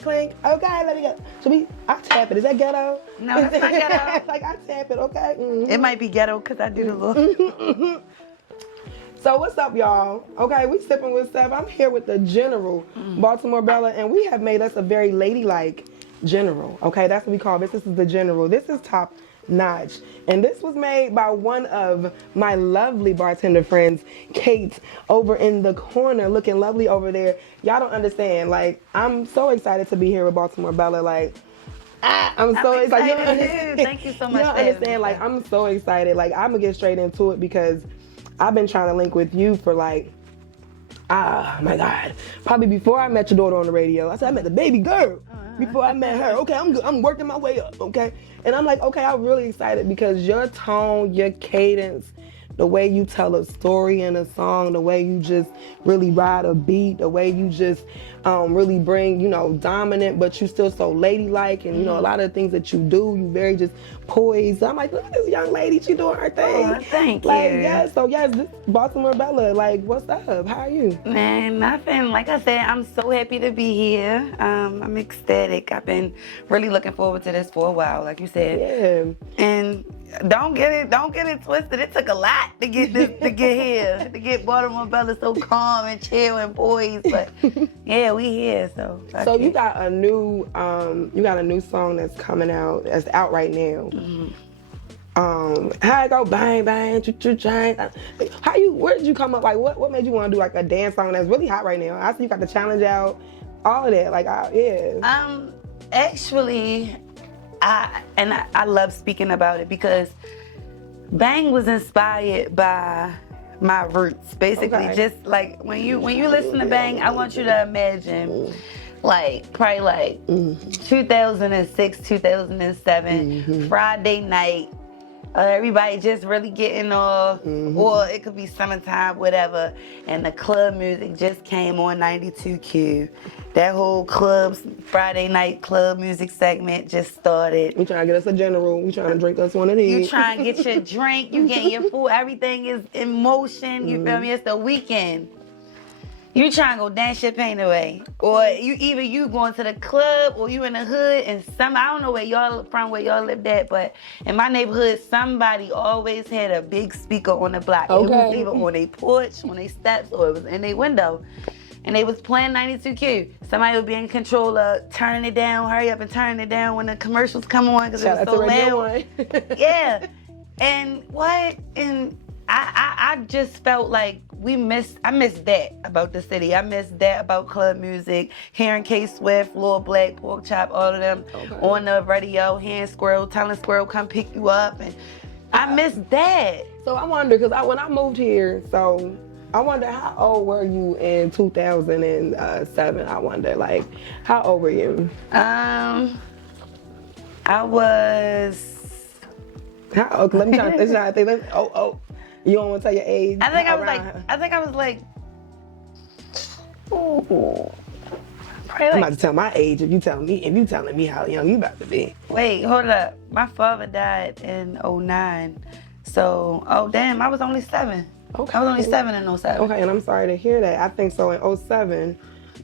clink. Okay, let me go. Should we? I tap it. Is that ghetto? No, that's not ghetto. Like I tap it. Okay. Mm-hmm. It might be ghetto because I do the little. So what's up, y'all? Okay, we sipping with Steph. I'm here with the General, Baltimore Bella, and we have made us a very ladylike General. Okay, that's what we call this. This is the General. This is top notch. And this was made by one of my lovely bartender friends, Kate, over in the corner, looking lovely over there. Y'all don't understand. Like, I'm so excited to be here with Baltimore Bella. Like, I'm so excited. You don't understand. Thank you so much. You don't understand. Like, I'm so excited. Like, I'm gonna get straight into it because I've been trying to link with you for like, my God, probably before I met your daughter on the radio. I said I met the baby girl before I met her. Okay, I'm working my way up. Okay, and I'm like, okay, I'm really excited because your tone, your cadence, the way you tell a story in a song, the way you just really ride a beat, the way you just really bring, you know, dominant, but you still so ladylike, and you know, a lot of the things that you do, you very just poised. I'm like, look at this young lady, she doing her thing. Oh, thank you. Yes, so yes, this Baltimore Bella, like, what's up? How are you? Man, nothing. Like I said, I'm so happy to be here. I'm ecstatic. I've been really looking forward to this for a while, like you said. Yeah. And don't get it twisted. It took a lot to get here, to get Baltimore Bella so calm and chill and poised. But yeah, we here. So you got a new song that's coming out, that's out right now. How it go, bang bang, choo choo chang. Where did you come up? Like, what made you want to do like a dance song that's really hot right now? I see you got the challenge out, all of that. Like, yeah. Actually, I love speaking about it because Bang was inspired by my roots. Basically, just like when you listen to Bang, I want you to imagine like probably like 2006, 2007, Friday night. Everybody just really getting off, or it could be summertime, whatever, and the club music just came on 92Q. That whole Friday night club music segment just started. You trying to get us a General, we trying to drink us one of these. You trying to get your drink, you getting your food, everything is in motion, you feel me? It's the weekend. You trying to go dance your pain away. Or you going to the club or you in the hood and I don't know where y'all from, where y'all lived at, but in my neighborhood, somebody always had a big speaker on the block. Okay. It was either on their porch, on their steps, or it was in their window. And they was playing 92Q. Somebody would be in control of turning it down, hurry up and turning it down when the commercials come on because it was so loud. Yeah. And what? And I just felt like I missed that about the city. I missed that about club music, hearing K-Swift, Lil Black, Pork Chop, all of them on the radio, hearing Squirrel, telling Squirrel come pick you up. And I missed that. So I wonder, because when I moved here, so I wonder how old were you in 2007? I wonder, like, how old were you? I was... How old? Let me try to think. You don't want to tell your age? I think I was like, I'm about to tell my age if you telling me how young you about to be. Wait, hold up. My father died in 2009. So, I was only 7. Okay. I was only 7 in 2007. Okay, and I'm sorry to hear that. I think so in 2007,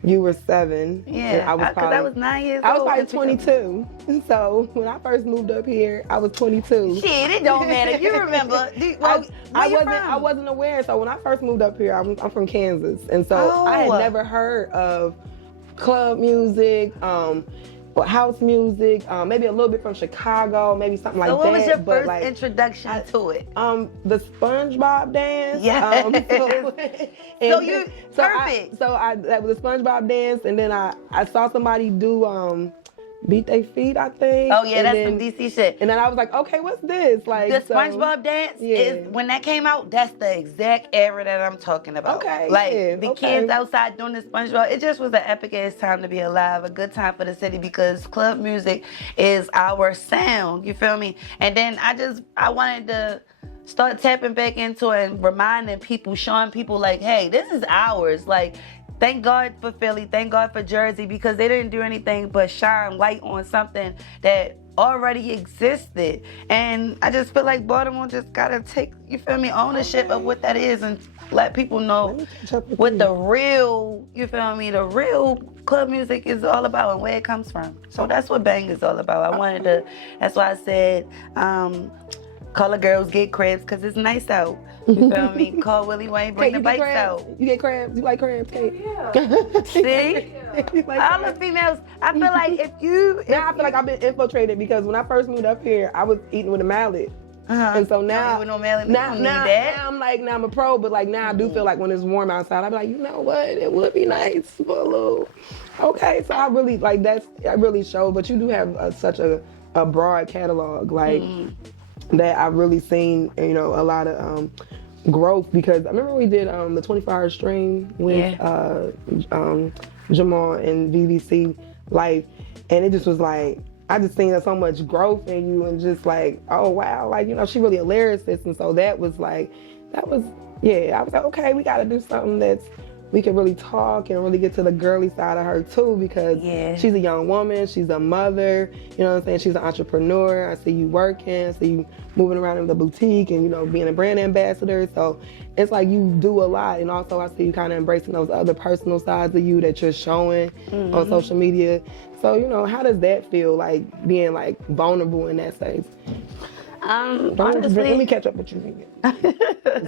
you were 7. Yeah, because I was 9 years old. I was probably 22. So when I first moved up here, I was 22. Shit, it don't matter. You remember. I wasn't aware. So when I first moved up here, I'm from Kansas. And so I had never heard of club music, house music, maybe a little bit from Chicago, maybe something like that. So what was your first introduction to it? The SpongeBob dance. Yeah. Perfect. That was the SpongeBob dance, and then I saw somebody do Beat They Feet, I think. Oh yeah, that's some DC shit. And then I was like, okay, what's this? Like the SpongeBob dance is when that came out. That's the exact era that I'm talking about. Okay. Like the kids outside doing the SpongeBob. It just was an epic ass time to be alive. A good time for the city because club music is our sound. You feel me? And then I wanted to start tapping back into it and reminding people, showing people like, hey, this is ours. Like, thank God for Philly, thank God for Jersey, because they didn't do anything but shine light on something that already existed. And I just feel like Baltimore just gotta take, you feel me, ownership of what that is and let people know what the real, you feel me, the real club music is all about and where it comes from. So that's what Bang is all about. I wanted to, that's why I said, color girls get crabs because it's nice out. You feel me? Call Willie Wayne, bring the bikes out. You get crabs? You like crabs, Kate? Yeah. See? Like all the females, I feel like if you... Now I feel like I've been infiltrated because when I first moved up here, I was eating with a mallet. And so now, with no mallet, now I'm a pro, but like now I do feel like when it's warm outside, I be like, you know what? It would be nice for a little... Okay, so I really, like I really show, but you do have such a broad catalog, like... that I've really seen, you know, a lot of growth, because I remember we did the 24-hour stream with Jamal and VVC Life, and it just was like, I just seen so much growth in you, and just like, oh wow, like, you know, she really a lyricist, and so I was like, okay, we gotta do something that's, we can really talk and really get to the girly side of her too, because she's a young woman, she's a mother, you know what I'm saying, she's an entrepreneur. I see you working, I see you moving around in the boutique and, you know, being a brand ambassador. So it's like you do a lot, and also I see you kind of embracing those other personal sides of you that you're showing on social media. So, you know, how does that feel, like being like vulnerable in that space? Honestly, let me catch up with you.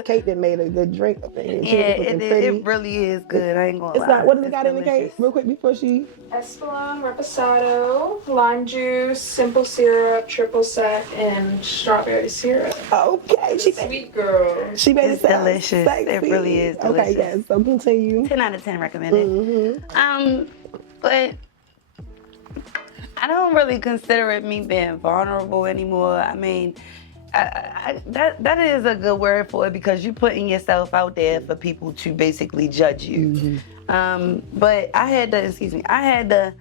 Kate that made a good drink up in here. It really is good. I ain't gonna lie. What does it got in the cake? Real quick before she... Espolon, reposado, lime juice, simple syrup, triple sec, and strawberry syrup. Okay, Sweet girl. She made it sound delicious. sexy. It really is delicious. Okay, yes. So continue. 10 out of 10 recommended. But I don't really consider it me being vulnerable anymore. I mean, that is a good word for it, because you're putting yourself out there for people to basically judge you. But I had to,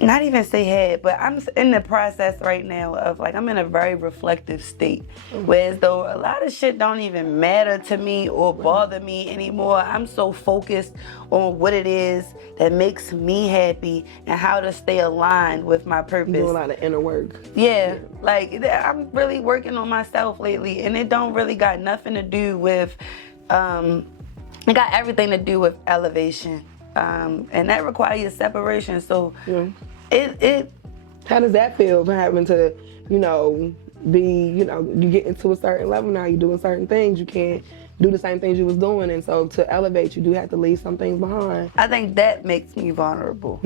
not even say had, but I'm in the process right now of like, I'm in a very reflective state, whereas though a lot of shit don't even matter to me or bother me anymore. I'm so focused on what it is that makes me happy and how to stay aligned with my purpose. Doing a lot of inner work. Yeah, like I'm really working on myself lately, and it don't really got nothing to do with, it got everything to do with elevation. And that requires separation. So it how does that feel for having to, you know, you get into a certain level now, you're doing certain things, you can't do the same things you was doing, and so to elevate you do have to leave some things behind. I think that makes me vulnerable,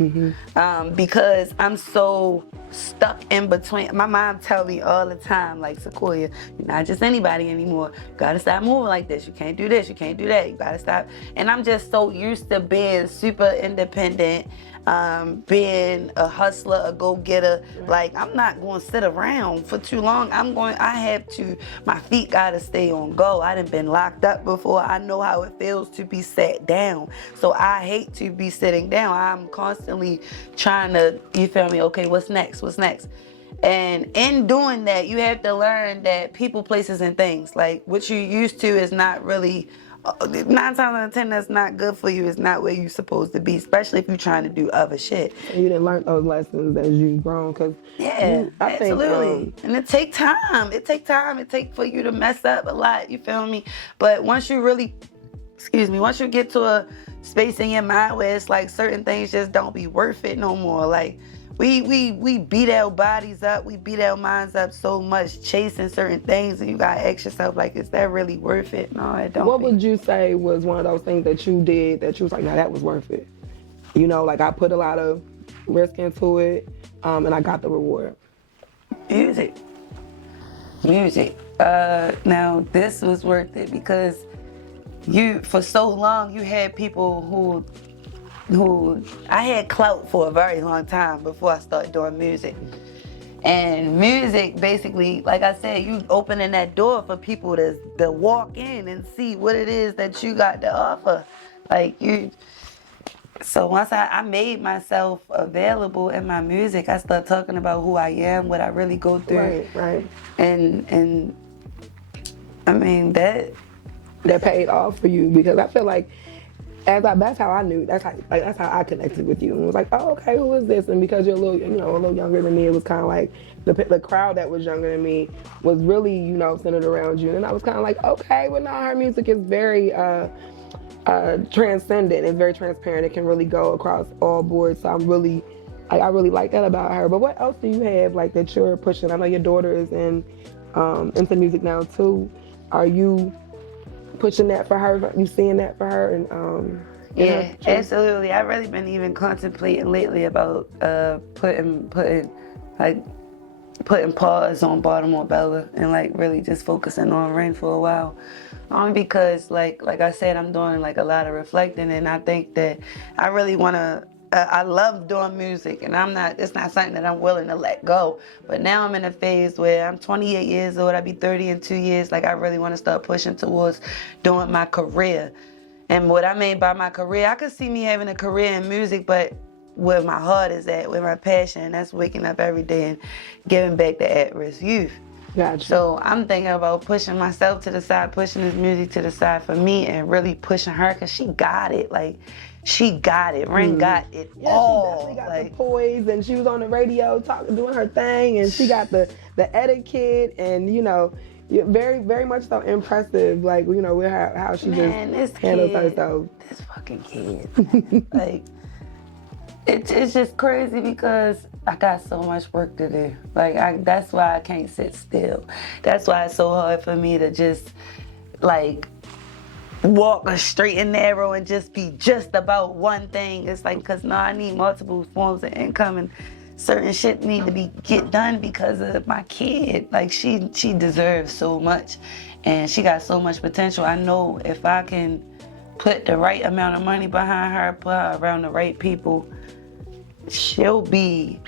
because I'm so stuck in between. My mom tell me all the time, like, Sequoia, you're not just anybody anymore. You gotta stop moving like this. You can't do this, you can't do that. You gotta stop. And I'm just so used to being super independent, being a hustler, a go-getter. Like, I'm not going to sit around for too long. My feet got to stay on go. I done been locked up before. I know how it feels to be sat down. So I hate to be sitting down. I'm constantly trying to, you feel me? Okay, what's next? What's next? And in doing that, you have to learn that people, places, and things, like what you're used to is not really, 9 times out of 10, that's not good for you. It's not where you're supposed to be, especially if you're trying to do other shit. And you didn't learn those lessons as you've grown, because absolutely. And it take time. It take for you to mess up a lot. You feel me? But once you get to a space in your mind where it's like certain things just don't be worth it no more. Like, we beat our bodies up, we beat our minds up so much chasing certain things, and you gotta ask yourself, like, is that really worth it? No, it don't. What would you say was one of those things that you did that you was like, now that was worth it? You know, like, I put a lot of risk into it, and I got the reward. Music. Now this was worth it because for so long you had people who I had clout for a very long time before I started doing music. And music, basically, like I said, you opening that door for people to walk in and see what it is that you got to offer. So once I made myself available in my music, I started talking about who I am, what I really go through. Right. And I mean, that paid off for you? Because I feel like that's how I knew. That's how I connected with you. And it was like, oh, okay, who is this? And because you're a little younger than me, it was kind of like the crowd that was younger than me was really, centered around you. And I was kind of like, okay, well, now her music is very transcendent. It's very transparent. It can really go across all boards. So I really like that about her. But what else do you have like that you're pushing? I know your daughter is into music now too. Are you pushing that for her? You seeing that for her? And yeah, absolutely. I've really been even contemplating lately about putting pause on Baltimore Bella and like really just focusing on Ren for a while. Only because like I said, I'm doing like a lot of reflecting, and I think that I really want to. I love doing music, and it's not something that I'm willing to let go. But now I'm in a phase where I'm 28 years old, I'll be 30 in 2 years. Like I really want to start pushing towards doing my career. And what I mean by my career, I could see me having a career in music, but where my heart is at, where my passion, that's waking up every day and giving back to at-risk youth. Gotcha. So I'm thinking about pushing myself to the side, pushing this music to the side for me, and really pushing her, because she got it. Like, she got it. Ren got it all. She definitely got the poise, and she was on the radio doing her thing, and she got the etiquette, and you're very, very much so impressive. Like, with how she just handles herself. This fucking kid. Like, it's just crazy because I got so much work to do. Like, that's why I can't sit still. That's why it's so hard for me to just, like, walk a straight and narrow and just be just about one thing. It's like, because I need multiple forms of income, and certain shit need to get done because of my kid. Like, she deserves so much, and she got so much potential. I know if I can put the right amount of money behind her, put her around the right people, she'll be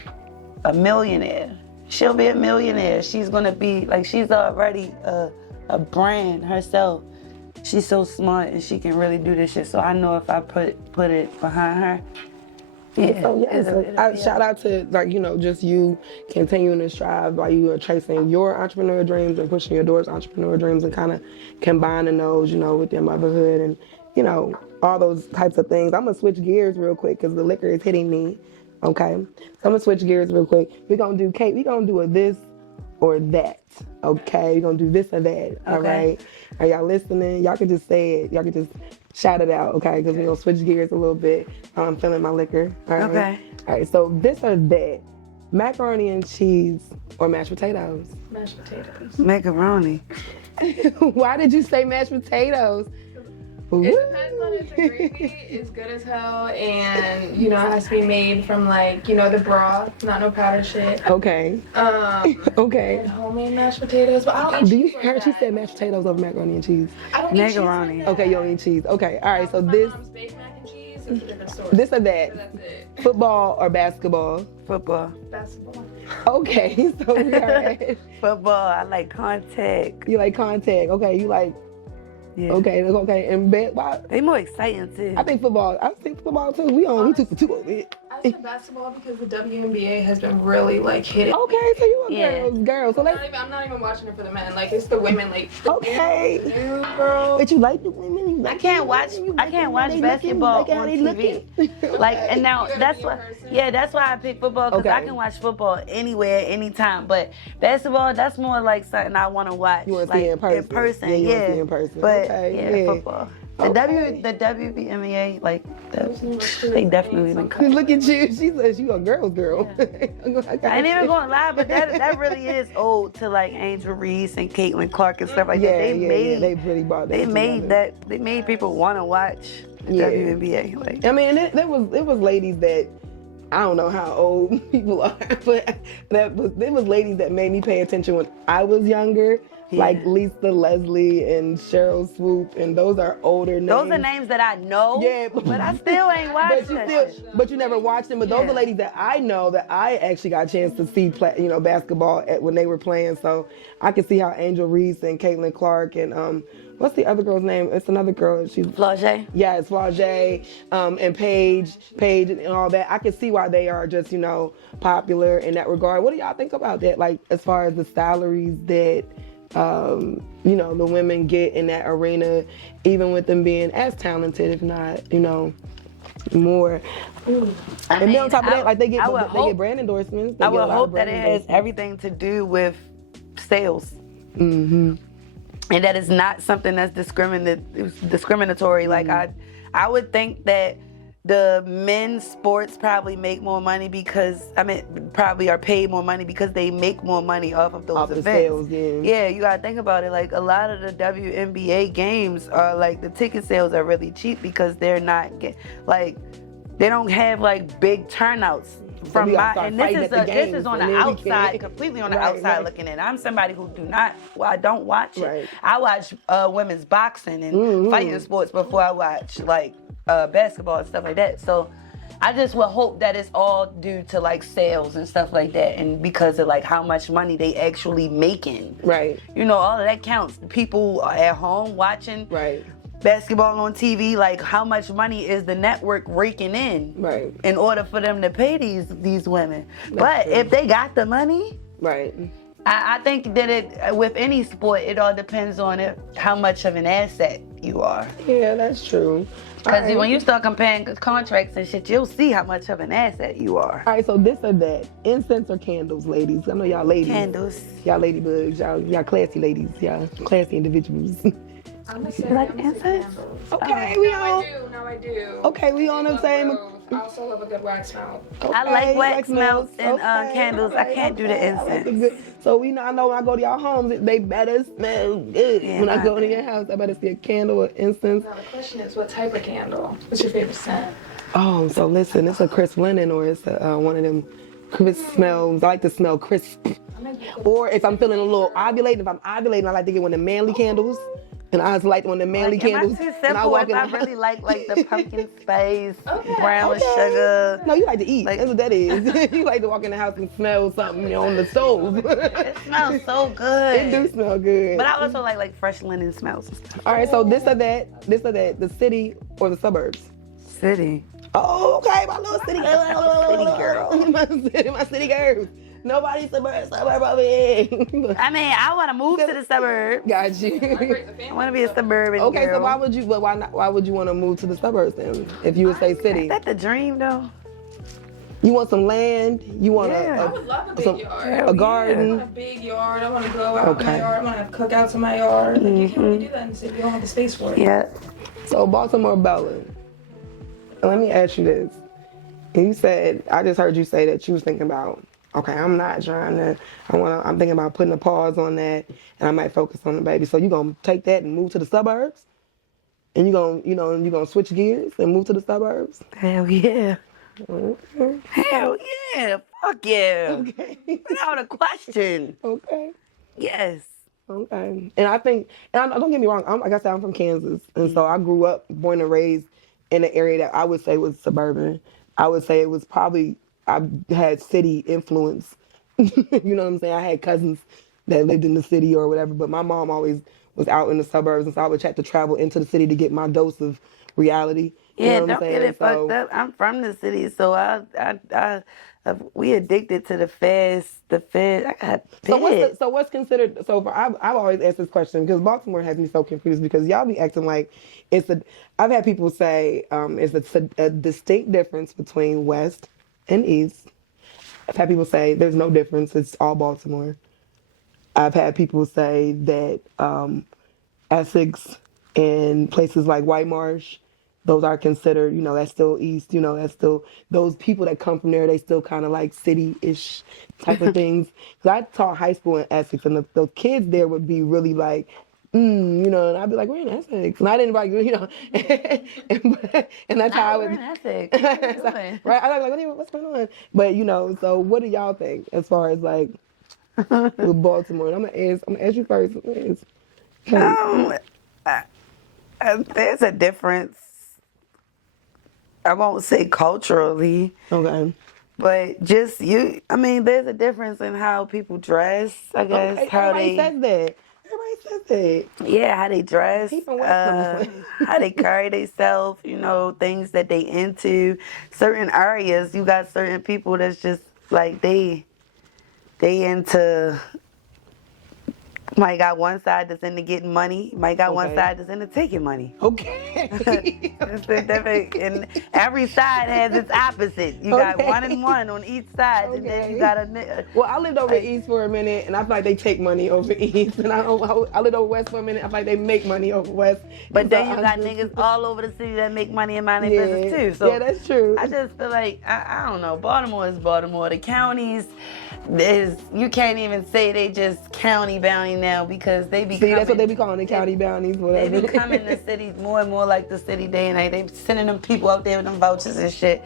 a millionaire. She'll be a millionaire. She's gonna be, like, she's already a brand herself. She's so smart, and she can really do this shit. So I know if I put it behind her, shout out to, like, just you continuing to strive while you are chasing your entrepreneur dreams and pushing your daughter's entrepreneur dreams, and kind of combining those, with your motherhood and, all those types of things. I'm gonna switch gears real quick because the liquor is hitting me. Okay, so I'm gonna switch gears real quick. We're gonna do a this or that. Okay, we're gonna do this or that. All right. Are y'all listening? Y'all can just say it. Y'all can just shout it out. Okay, because we're gonna switch gears a little bit. I'm feeling my liquor. All right. Okay. All right. So this or that: macaroni and cheese or mashed potatoes? Mashed potatoes. Macaroni. Why did you say mashed potatoes? It depends on if the gravy is good as hell, and it has to be made from the broth, not no powder shit. Okay. Okay. And homemade mashed potatoes, but I don't eat cheese like that. She said mashed potatoes over macaroni and cheese. I don't Macaroni. eat cheese like Okay, you don't eat cheese. Okay, all right. So my this mom's baked mac and cheese is a different story. or that? So that's it. Football or basketball? Football. Basketball. Okay, so we are at Football. I like contact. you like contact. Okay, you like. Yeah. Okay. And why? They more exciting too. I think football too. We 2 for 2 over it. I said basketball because the WNBA has been really hitting. Okay, so you a girl. So I'm not even watching it for the men. Like, it's the women. Okay. New girl. But you like the women. I can't watch basketball on TV. Like, and now that's why I pick football, because I can watch football anywhere, anytime. But basketball, that's more like something I want to watch. You want to see in person. Yeah, you want to see in person. But football. The WNBA, they definitely been cutting. Look at you. She says you a girl's girl. I ain't even gonna lie, but that really is old to Angel Reese and Caitlin Clark and stuff like that. They really brought that. They made people want to watch the WNBA. I mean, there was ladies that, I don't know how old people are, but there was ladies that made me pay attention when I was younger. Yeah. Like Lisa Leslie and Cheryl Swoop, and those are older names. Those are names that I know, but I still ain't watched them. But you never watched them. But those are ladies that I know that I actually got a chance to see play, basketball when they were playing. So I can see how Angel Reese and Caitlin Clark and what's the other girl's name? It's another girl. She's Flau'jae. Yeah, it's Flau'jae, and Paige and all that. I can see why they are just popular in that regard. What do y'all think about that? Like, as far as the salaries that you know, the women get in that arena, even with them being as talented, if not, you know, more. And then on top of that, like they get brand endorsements. I would hope that it has everything to do with sales. Mm-hmm. And that is not something that's discriminatory. Like I would think that the men's sports probably make more money because probably are paid more money because they make more money off of those events. Sales, yeah, you gotta think about it. Like a lot of the WNBA games are like the ticket sales are really cheap because they're not they don't have like big turnouts. From and this is on the outside, completely on the outside looking in. I'm somebody who I don't watch it. Right. I watch women's boxing and fighting sports before I watch like basketball and stuff like that. So I just would hope that it's all due to like sales and stuff like that, and because of like how much money they actually making. Right. You know, all of that counts. People at home watching. Right. Basketball on TV, like how much money is the network raking in in order for them to pay these women? But if they got the money, I think that with any sport, it all depends on how much of an asset you are. Yeah, that's true. Because when you start comparing contracts and shit, you'll see how much of an asset you are. All right, so this or that, incense or candles, ladies? I know y'all ladies. Candles. Y'all ladybugs, y'all classy ladies, y'all classy individuals. I'm gonna say incense? Okay, Now I do. Okay, we on the same. I also love a good wax melt. Okay, I like wax melts and candles. I can't do the incense. So I know when I go to y'all homes, they better smell good. When I go to your house, I better see a candle or incense. Now the question is, what type of candle? What's your favorite scent? Oh, so listen, it's a crisp linen or it's one of them crisp smells. I like to smell crisp. Or if I'm feeling a little ovulating, if I'm ovulating, I like to get one of the manly candles. And I was like one of the manly candles. Am I too simple if I really like the pumpkin spice, brown sugar? No, you like to eat. That's what that is. You like to walk in the house and smell something on the stove. It smells so good. It do smell good. But I also like fresh linen smells and stuff. All right, so this or that, the city or the suburbs? City. Oh, okay, my little city girl. City girl. my city girl. Nobody's suburb over here. I mean, I want to move to the suburbs. Got you. I want to be a suburban girl. Okay, so why would you? But why not? Why would you want to move to the suburbs then? If you would say city, is that the dream though? You want some land? You want I would love a big yard. A garden? I want a big yard. I want to go out in my yard. I want to have cookouts in my yard. Like, you can't really do that in the city. You don't have the space for it. Yeah. So Baltimore Bella. Let me ask you this. You said, I just heard you say that you was thinking about, okay, I'm not trying to, I'm thinking about putting a pause on that and I might focus on the baby. So you gonna take that and move to the suburbs? And you gonna switch gears and move to the suburbs? Hell yeah. Okay. Hell yeah. Fuck yeah. Okay. Without a question. Okay. Yes. Okay. And I think, don't get me wrong, like I said, I'm from Kansas. And so I grew up, born and raised in an area that I would say was suburban. I would say it was probably, I had city influence. You know what I'm saying? I had cousins that lived in the city or whatever, but my mom always was out in the suburbs, and so I would have to travel into the city to get my dose of reality. Yeah, don't get it fucked up. I'm from the city, so we addicted to the fast. I got bit. So what's considered? I've always asked this question because Baltimore has me so confused because y'all be acting like I've had people say it's a distinct difference between West and East. I've had people say there's no difference. It's all Baltimore. I've had people say that Essex and places like White Marsh, those are considered, that's still East, that's still, those people that come from there, they still kind of like city-ish type of things. Because I taught high school in Essex, and the kids there would be really like, and I'd be like, we're in Essex. And I didn't like, and that's how I was. We're in Essex. What are you doing? Right? I was like, what's going on? But, so what do y'all think as far as like, with Baltimore? And I'm gonna ask you first. There's a difference. I won't say culturally. Okay. But just there's a difference in how people dress, I guess. Okay. Everybody says that. Yeah, how they dress, how they carry themselves, things that they into. Certain areas, you got certain people that's just like they into Might got one side that's into getting money. Might got one Okay. side that's into taking money. Okay. It's different, and every side has its opposite. You got Okay. 1 and 1 on each side, and then you got a. Well, I lived over East for a minute, and I feel like they take money over East. And I lived over West for a minute. I feel like they make money over West. But And then so you I'm got just- niggas all over the city that make money and mind their business too. So yeah, that's true. I just feel like I don't know. Baltimore is Baltimore. The counties you can't even say they just county bounty now because they be. See, that's what they be calling the county bounties, They whatever. be coming to cities more and more like the city day and night. They sending them people out there with them vouchers and shit.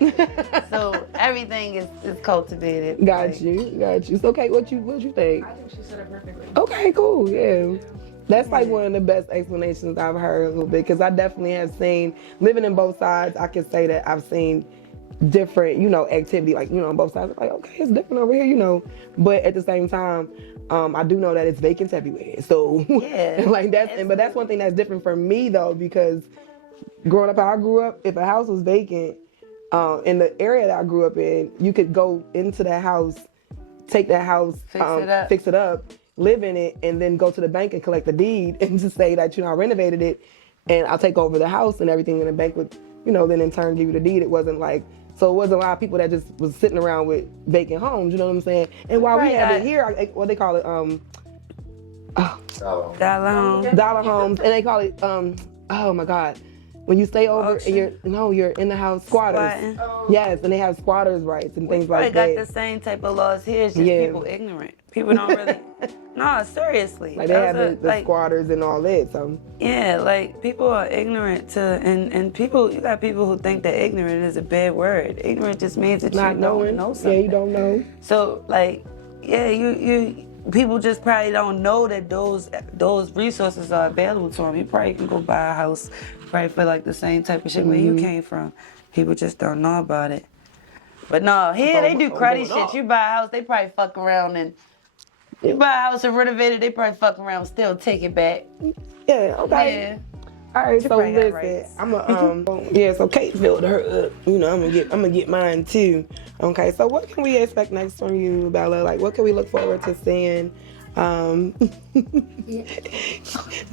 So everything is cultivated. Got you. So, okay, what you think? I think she said it perfectly. Okay, cool. Yeah. That's like one of the best explanations I've heard a little bit, because I definitely have seen, living in both sides, I can say that I've seen different, activity, like, on both sides. Like, okay, it's different over here, but at the same time, I do know that it's vacants everywhere. So, Yeah. like but that's one thing that's different for me though, because growing up how I grew up, if a house was vacant, in the area that I grew up in, you could go into that house, take that house, fix it up, live in it, and then go to the bank and collect the deed and just say that, I renovated it and I'll take over the house and everything, and the bank would, then in turn give you the deed. It wasn't a lot of people that just was sitting around with vacant homes, you know what I'm saying? And while we have it here, what they call it, dollar homes, and they call it, oh my God, when you stay over and you're in the house, squatters. Oh. Yes, and they have squatters' rights and things like They that. got the same type of laws here. It's just people ignorant. People don't really. No, seriously. Like they have the squatters and all that. So yeah, like people are ignorant to, and people. You got people who think that ignorant is a bad word. Ignorant just means that not you knowing. don't know something. Yeah, you don't know. So you people just probably don't know that those resources are available to them. You probably can go buy a house, probably feel like the same type of shit where you came from. People just don't know about it. But no, here they do cruddy shit. You buy a house, they probably fuck around and you buy a house and renovate it, they probably fuck around and still take it back. Yeah, okay. Yeah. All right, You so probably got listen, rights. I'm a so Kate filled her up. I'm gonna get mine too. Okay, so what can we expect next from you, Bella? Like, what can we look forward to seeing?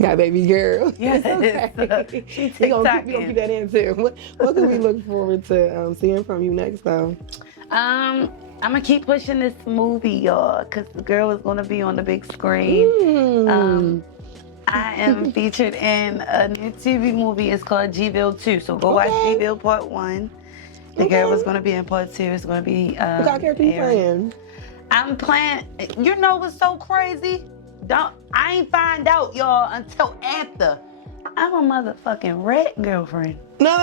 Got baby girl. Yes. Okay. She we gonna keep TikToking. that in too. What can we look forward to seeing from you next though? I'm gonna keep pushing this movie, y'all, cause the girl is gonna be on the big screen. I am featured in a new TV movie. It's called G-Ville 2. So go watch G-Ville Part 1. The girl was gonna be in Part 2. It's gonna be. What kind of character you playing? I'm playing. You know what's so crazy? I ain't find out, y'all, until after. I'm a motherfucking red girlfriend. No.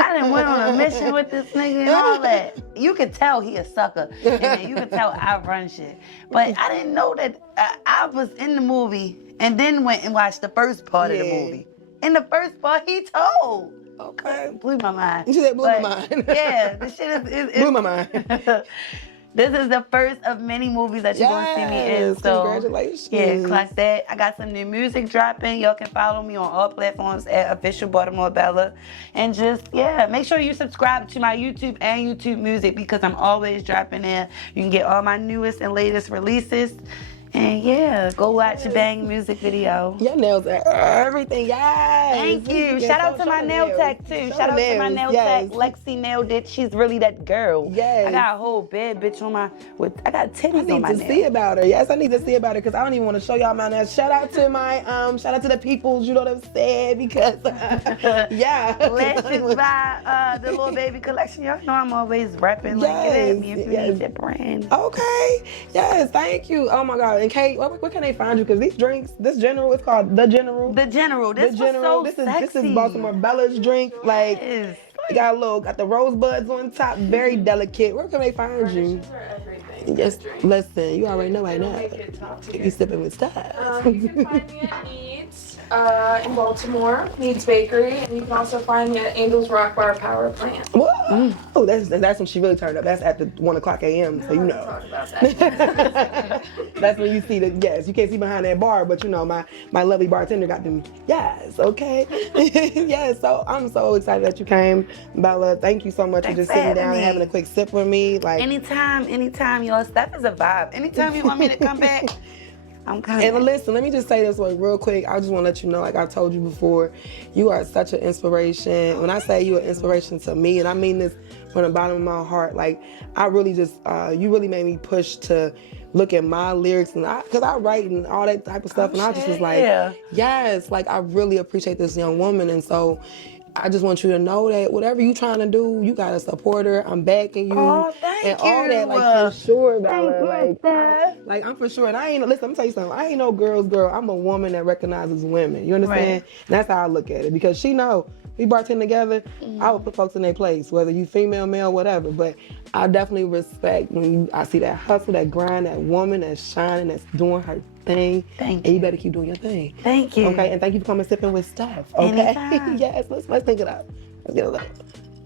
I done went on a mission with this nigga and all that. You could tell he a sucker, and then you could tell I run shit. But I didn't know that I was in the movie and then went and watched the first part of the movie. In the first part, he told. Okay. Blew my mind. You said blew my mind. Yeah, this shit is blew my mind. This is the first of many movies that you're gonna see me in. So congratulations. yeah, clock that. I got some new music dropping. Y'all can follow me on all platforms at Official Baltimore Bella. And just make sure you subscribe to my YouTube and YouTube Music because I'm always dropping there. You can get all my newest and latest releases. And go watch a Bang music video. Your nails are everything, yes. Thank you. Shout out to my nail tech too. Shout out to my nail tech. Lexi nailed it. She's really that girl. Yes. I got a whole bad bitch on I got titties on my nails. I need to see about her. Yes, I need to see about her because I don't even want to show y'all my nails. Shout out to my shout out to the peoples, you know what I'm saying? Because Lashes by the Little Baby collection. Y'all know I'm always repping. Like, get at me if you need that brand. Okay. Yes, thank you. Oh my God. And Kate, where can they find you? Because these drinks, this General, it's called The General. The General. This was so sexy. This is Baltimore Bella's drink. Like, you got the rosebuds on top, very delicate. Where can they find you? Yes, listen, you already know right now. You sipping with Steph. You can find me at Needs in Baltimore, Needs Bakery, and you can also find me at Angel's Rock Bar Power Plant. What? Oh, that's when she really turned up. That's at the 1:00 a.m. So you know. Talk about that. That's when you see you can't see behind that bar, but you know my lovely bartender got them. Yes, okay. Yes, so I'm so excited that you came, Bella. Thank you so much for just sitting down and having a quick sip with me. Like anytime, y'all. Steph is a vibe. Anytime you want me to come back, I'm coming. And listen, let me just say this one real quick. I just want to let you know, like I told you before, you are such an inspiration. When I say you're an inspiration to me, and I mean this from the bottom of my heart, like I really just, you really made me push to look at my lyrics, and because I write and all that type of stuff, and I just was like, yes, like I really appreciate this young woman, and so I just want you to know that whatever you trying to do, you got to support her. I'm backing you. Oh, thank and you. all that, like for sure, Bella. Thank Like I'm for sure. And I ain't, listen, I'm gonna tell you something. I ain't no girl's girl. I'm a woman that recognizes women. You understand? Right. And that's how I look at it. Because she know, we bartend together, I would put folks in their place, whether you female, male, whatever. But I definitely respect when I see that hustle, that grind, that woman that's shining, that's doing her thing. Thank And you. you better keep doing your thing. Thank you. Okay, and thank you for coming sipping with Steph. Okay. Anytime. Yes, let's think it up. Let's get a little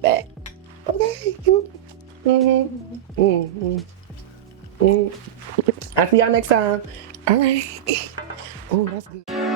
back. Okay. I see y'all next time. All right. Oh, that's good.